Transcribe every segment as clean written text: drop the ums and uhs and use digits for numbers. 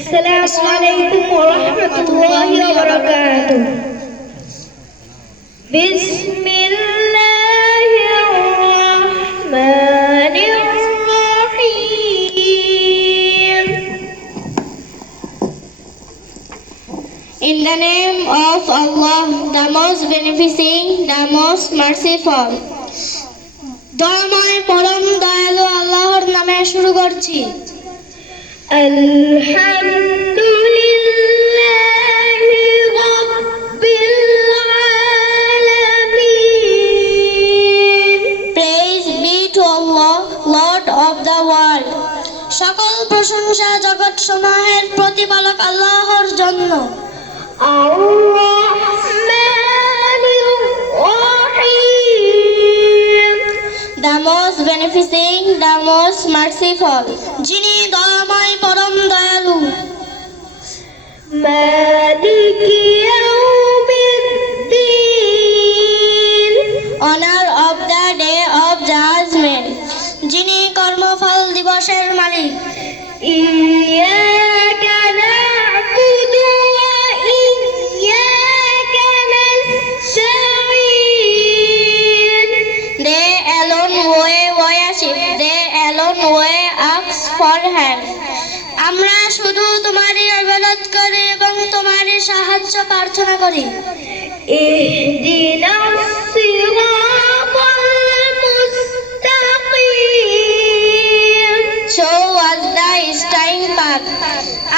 السلام عليكم ورحمة الله وبركاته. بسم الله الرحمن الرحيم. In the name of Allah, the most beneficing, the most merciful. দয়াময় পরম দয়ালু আল্লাহর নামে শুরু করছি। আলহামদুলিল্লাহি রাব্বিল আলামিন। Praise be to Allah, Lord of the world. সকল প্রশংসা জগৎ সমূহের প্রতিপালক আল্লাহর জন্য। The most beneficing, the most merciful. যিনি দয়াময় পরম দয়ালু। মালিকি ইয়াউমিদ্দিন। Honor of the day of judgment. যিনি কর্মফল দিবসের মালিক। ইয়্যাকা না'বুদু ওয়া ইয়্যাকা নাস্তাঈন। They alone we worship, they alone we ask for help. আমরা শুধু তোমারই ইবাদত করি এবং তোমারই সাহায্য প্রার্থনা করি। ইহদিনাস সিরাতাল মুস্তাকিম। Show us the straight path.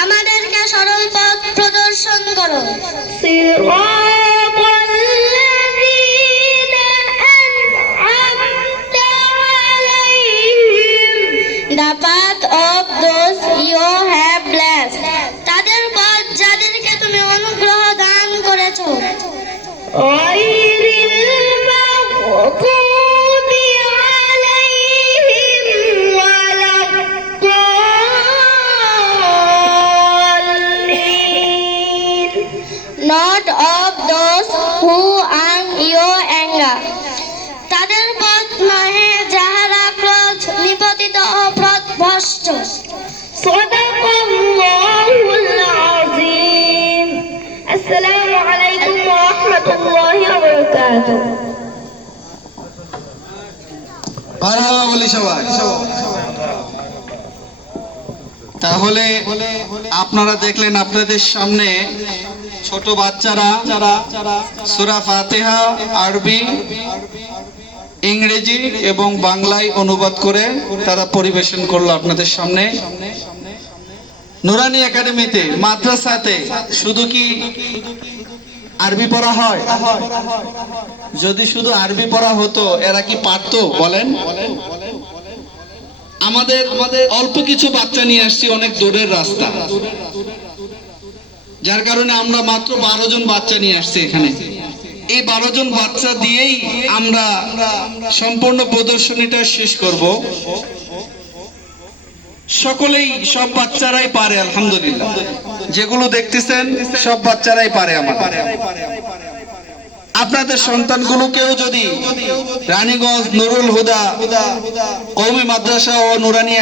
আমাদেরকে সরল পথ প্রদর্শন করো। সিরাতাল লাযীনা আন'আমতা আলাইহিম। The path of those you have blessed. তাদের পথ যাদেরকে তুমি অনুগ্রহ দান করেছো। গায়রিল মাগদুবি আলাইহিম ওয়ালাদ-দাল্লিন। Not of those who are your anger. তাদের পথ নহে যাহারা ক্রোধ নিপতিত ও পথভ্রষ্ট। সাদাকাল্লাহুল আযীম। আসসালামু আলাইকুম ওয়া রাহমাতুল্লাহি ওয়া বারাকাতুহু। মারহাবা বলি সবাই। তাহলে আপনারা দেখলেন আপনাদের সামনে ছোট বাচ্চারা সূরা ফাতিহা আরবি, ইংরেজি এবং বাংলায় অনুবাদ করে তারা পরিবেশন করলো আপনাদের সামনে। নুরানি একাডেমিতে মাদ্রাসাতে শুধু কি আরবি পড়া হয়? যদি শুধু আরবি পড়া হতো এরা কি পারতো বলেন? আমাদের অল্প কিছু বাচ্চা নিয়ে আসছি অনেক দূরের রাস্তা, যার কারণে আমরা মাত্র 12 জন বাচ্চা নিয়ে আসছি এখানে। এই 12 জন বাচ্চা দিয়েই আমরা সম্পূর্ণ প্রদর্শনীটা শেষ করব। সকলেই সব বাচ্চারাই পারে আলহামদুলিল্লাহ। যেগুলো দেখতেছেন সব বাচ্চারাই পারে। আপনাদের সন্তানগুলোকেও যদি রানীগঞ্জ নুরুল হুদা কওমি মাদ্রাসা ও নুরানি